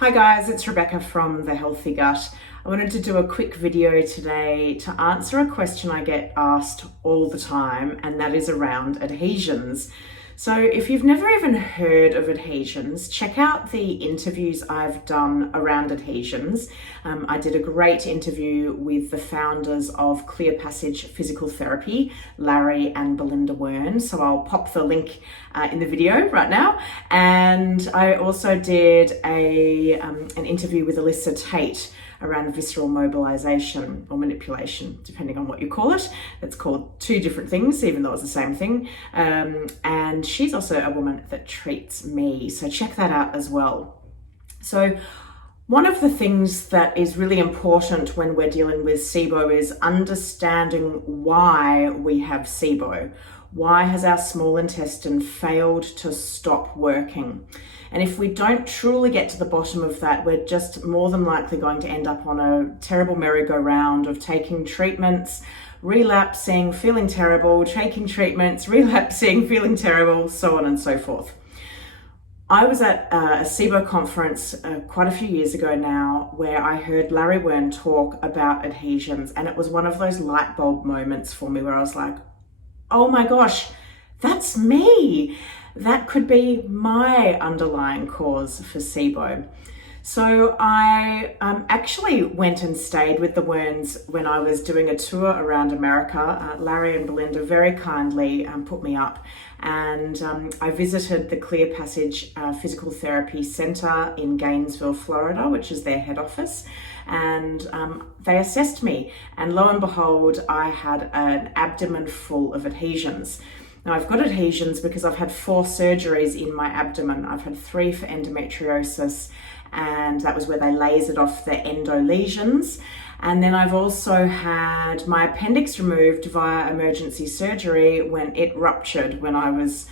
Hi guys, it's Rebecca from The Healthy Gut. I wanted to do a quick video today to answer a question I get asked all the time, and that is around adhesions. So if you've never even heard of adhesions, check out the interviews I've done around adhesions. I did a great interview with the founders of Clear Passage Physical Therapy, Larry and Belinda Wern. So I'll pop the link in the video right now. And I also did an interview with Alyssa Tate around visceral mobilization or manipulation, depending on what you call it. It's called two different things, even though it's the same thing. And she's also a woman that treats me. So check that out as well. So one of the things that is really important when we're dealing with SIBO is understanding why we have SIBO. Why has our small intestine failed to stop working? And if we don't truly get to the bottom of that, we're just more than likely going to end up on a terrible merry-go-round of taking treatments, relapsing, feeling terrible, taking treatments, relapsing, feeling terrible, so on and so forth. I was at a SIBO conference quite a few years ago now where I heard Larry Wern talk about adhesions, and it was one of those light bulb moments for me where I was like, oh my gosh, that's me. That could be my underlying cause for SIBO. So I actually went and stayed with the Werns when I was doing a tour around America. Larry and Belinda very kindly put me up, and I visited the Clear Passage Physical Therapy Center in Gainesville, Florida, which is their head office. And they assessed me, and lo and behold, I had an abdomen full of adhesions. Now, I've got adhesions because I've had 4 surgeries in my abdomen. I've had 3 for endometriosis, and that was where they lasered off the endo lesions. And then I've also had my appendix removed via emergency surgery when it ruptured when I was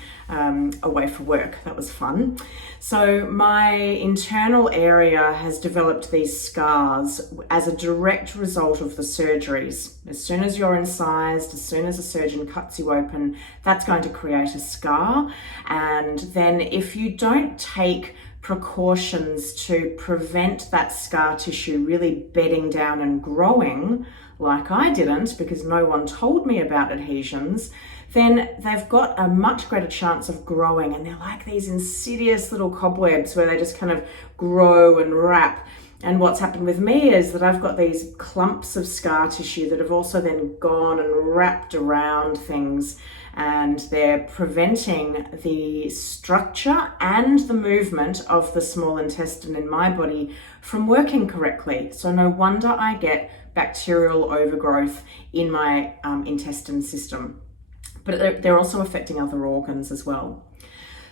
away for work. That was fun. So my internal area has developed these scars as a direct result of the surgeries. As soon as you're incised, as soon as a surgeon cuts you open, that's going to create a scar. And then if you don't take precautions to prevent that scar tissue really bedding down and growing, like I didn't because no one told me about adhesions, then they've got a much greater chance of growing, and they're like these insidious little cobwebs where they just kind of grow and wrap. And what's happened with me is that I've got these clumps of scar tissue that have also then gone and wrapped around things, and they're preventing the structure and the movement of the small intestine in my body from working correctly. So no wonder I get bacterial overgrowth in my intestine system. But they're also affecting other organs as well.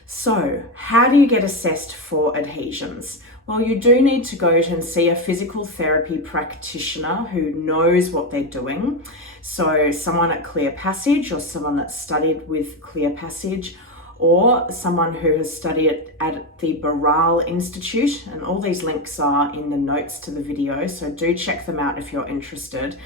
So how do you get assessed for adhesions? Well, you do need to go and see a physical therapy practitioner who knows what they're doing. So someone at Clear Passage, or someone that's studied with Clear Passage, or someone who has studied at the Baral Institute. And all these links are in the notes to the video, so do check them out if you're interested.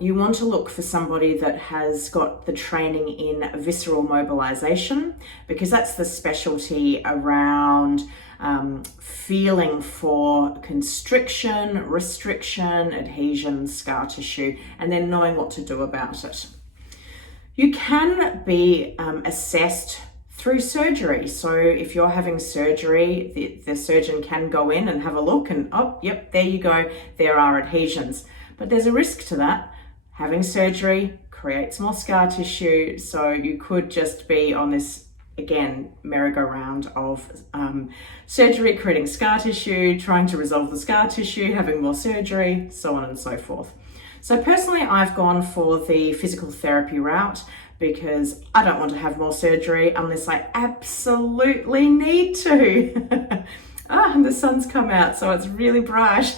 You want to look for somebody that has got the training in visceral mobilization, because that's the specialty around feeling for constriction, restriction, adhesion, scar tissue, and then knowing what to do about it. You can be assessed through surgery. So if you're having surgery, the surgeon can go in and have a look and, oh, yep, there you go, there are adhesions. But there's a risk to that. Having surgery creates more scar tissue, so you could just be on this, again, merry-go-round of surgery creating scar tissue, trying to resolve the scar tissue, having more surgery, so on and so forth. So personally, I've gone for the physical therapy route because I don't want to have more surgery unless I absolutely need to. And the sun's come out, so it's really bright.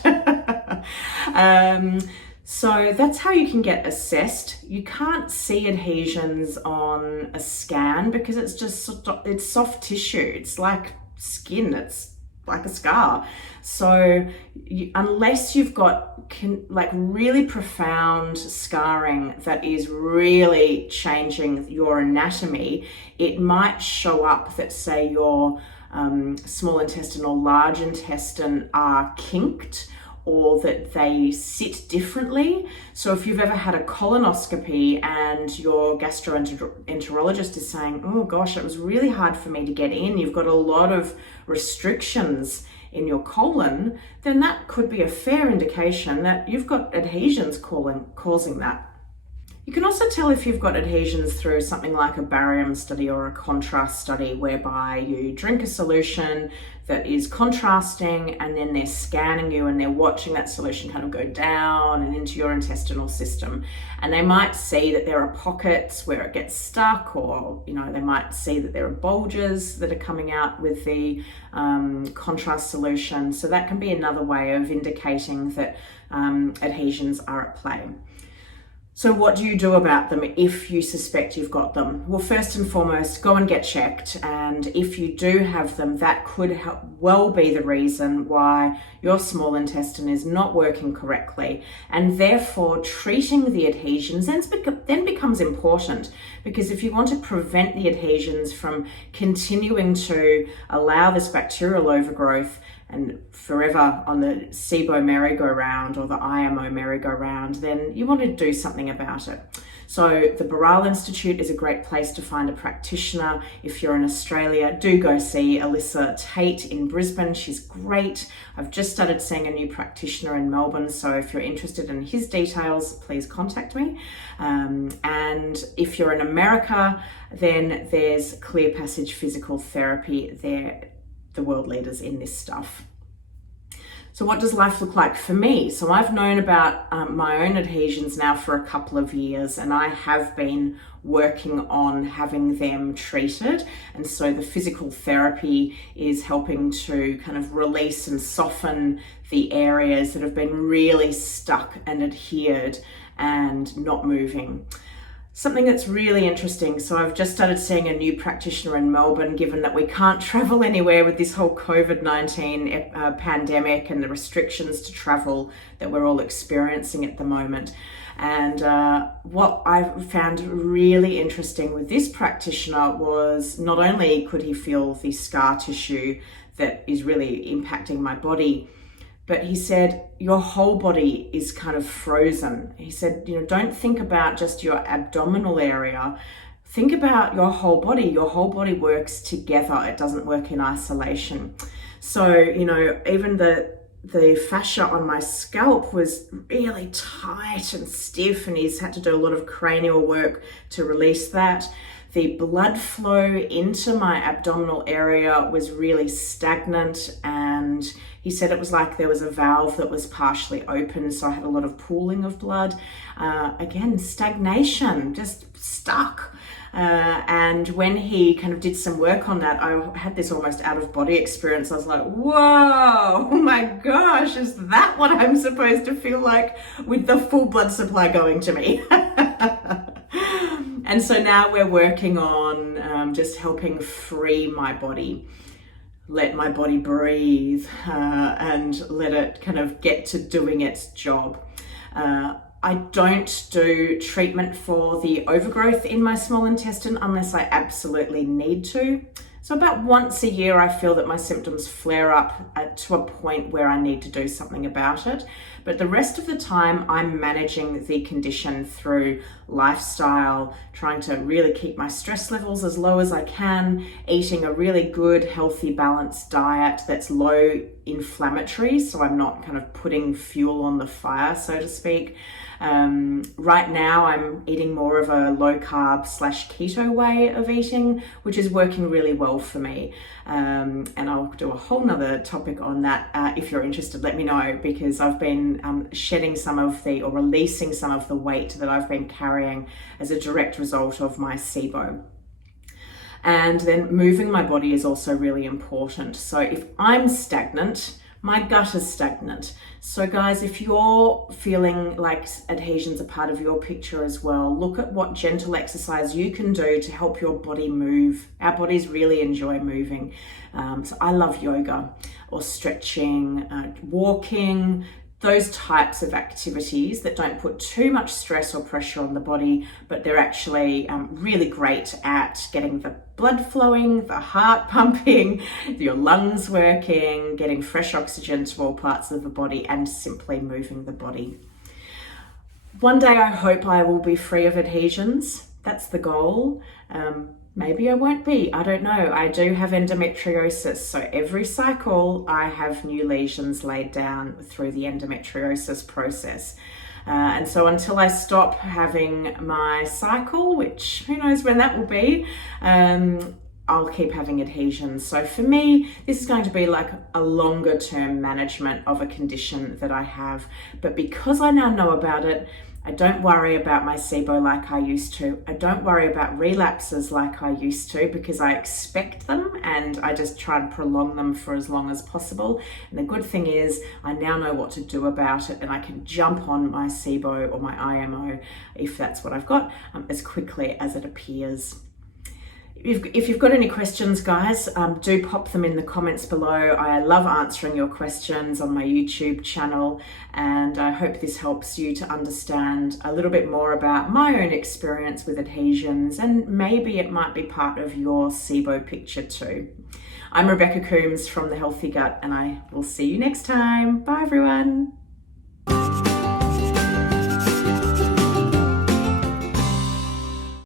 So that's how you can get assessed. You can't see adhesions on a scan because it's soft tissue. It's like skin. It's like a scar. So unless you've got like really profound scarring that is really changing your anatomy, it might show up that, say, your small intestine or large intestine are kinked, or that they sit differently. So if you've ever had a colonoscopy and your gastroenterologist is saying, oh gosh, it was really hard for me to get in, you've got a lot of restrictions in your colon, then that could be a fair indication that you've got adhesions causing that. You can also tell if you've got adhesions through something like a barium study or a contrast study, whereby you drink a solution that is contrasting and then they're scanning you and they're watching that solution kind of go down and into your intestinal system. And they might see that there are pockets where it gets stuck, or they might see that there are bulges that are coming out with the contrast solution. So that can be another way of indicating that adhesions are at play. So what do you do about them if you suspect you've got them? Well, first and foremost, go and get checked. And if you do have them, that could well be the reason why your small intestine is not working correctly. And therefore, treating the adhesions then becomes important, because if you want to prevent the adhesions from continuing to allow this bacterial overgrowth and forever on the SIBO merry-go-round or the IMO merry-go-round, then you want to do something about it. So the Baral Institute is a great place to find a practitioner. If you're in Australia, do go see Alyssa Tate in Brisbane. She's great. I've just started seeing a new practitioner in Melbourne, so if you're interested in his details, please contact me. And if you're in America, then there's Clear Passage Physical Therapy. They're the world leaders in this stuff. So what does life look like for me? So I've known about my own adhesions now for a couple of years, and I have been working on having them treated. And so the physical therapy is helping to kind of release and soften the areas that have been really stuck and adhered and not moving. Something that's really interesting. So I've just started seeing a new practitioner in Melbourne, given that we can't travel anywhere with this whole COVID-19 pandemic and the restrictions to travel that we're all experiencing at the moment. And what I found really interesting with this practitioner was not only could he feel the scar tissue that is really impacting my body, but he said, your whole body is kind of frozen. He said, don't think about just your abdominal area. Think about your whole body. Your whole body works together. It doesn't work in isolation. So, even the fascia on my scalp was really tight and stiff, and he's had to do a lot of cranial work to release that. The blood flow into my abdominal area was really stagnant, and he said it was like there was a valve that was partially open, so I had a lot of pooling of blood. Again, stagnation, just stuck. And when he kind of did some work on that, I had this almost out-of-body experience. I was like, whoa, oh my gosh, is that what I'm supposed to feel like with the full blood supply going to me? And so now we're working on just helping free my body, let my body breathe, and let it kind of get to doing its job. I don't do treatment for the overgrowth in my small intestine unless I absolutely need to. So about once a year, I feel that my symptoms flare up to a point where I need to do something about it. But the rest of the time, I'm managing the condition through lifestyle, trying to really keep my stress levels as low as I can, eating a really good, healthy, balanced diet that's low inflammatory, so I'm not kind of putting fuel on the fire, so to speak. Right now I'm eating more of a low carb / keto way of eating, which is working really well for me. And I'll do a whole nother topic on that. If you're interested, let me know, because I've been shedding some of or releasing some of the weight that I've been carrying as a direct result of my SIBO. And then moving my body is also really important. So if I'm stagnant, my gut is stagnant. So guys, if you're feeling like adhesions are part of your picture as well, look at what gentle exercise you can do to help your body move. Our bodies really enjoy moving. So I love yoga or stretching, walking, those types of activities that don't put too much stress or pressure on the body, but they're actually really great at getting the blood flowing, the heart pumping, your lungs working, getting fresh oxygen to all parts of the body, and simply moving the body. One day I hope I will be free of adhesions. That's the goal. Maybe I won't be, I don't know. I do have endometriosis, so every cycle I have new lesions laid down through the endometriosis process. And so until I stop having my cycle, which who knows when that will be, I'll keep having adhesions. So for me, this is going to be like a longer term management of a condition that I have. But because I now know about it, I don't worry about my SIBO like I used to. I don't worry about relapses like I used to, because I expect them and I just try and prolong them for as long as possible. And the good thing is I now know what to do about it, and I can jump on my SIBO or my IMO, if that's what I've got, as quickly as it appears. If you've got any questions, guys, do pop them in the comments below. I love answering your questions on my YouTube channel, and I hope this helps you to understand a little bit more about my own experience with adhesions, and maybe it might be part of your SIBO picture too. I'm Rebecca Coombs from The Healthy Gut, and I will see you next time. Bye, everyone.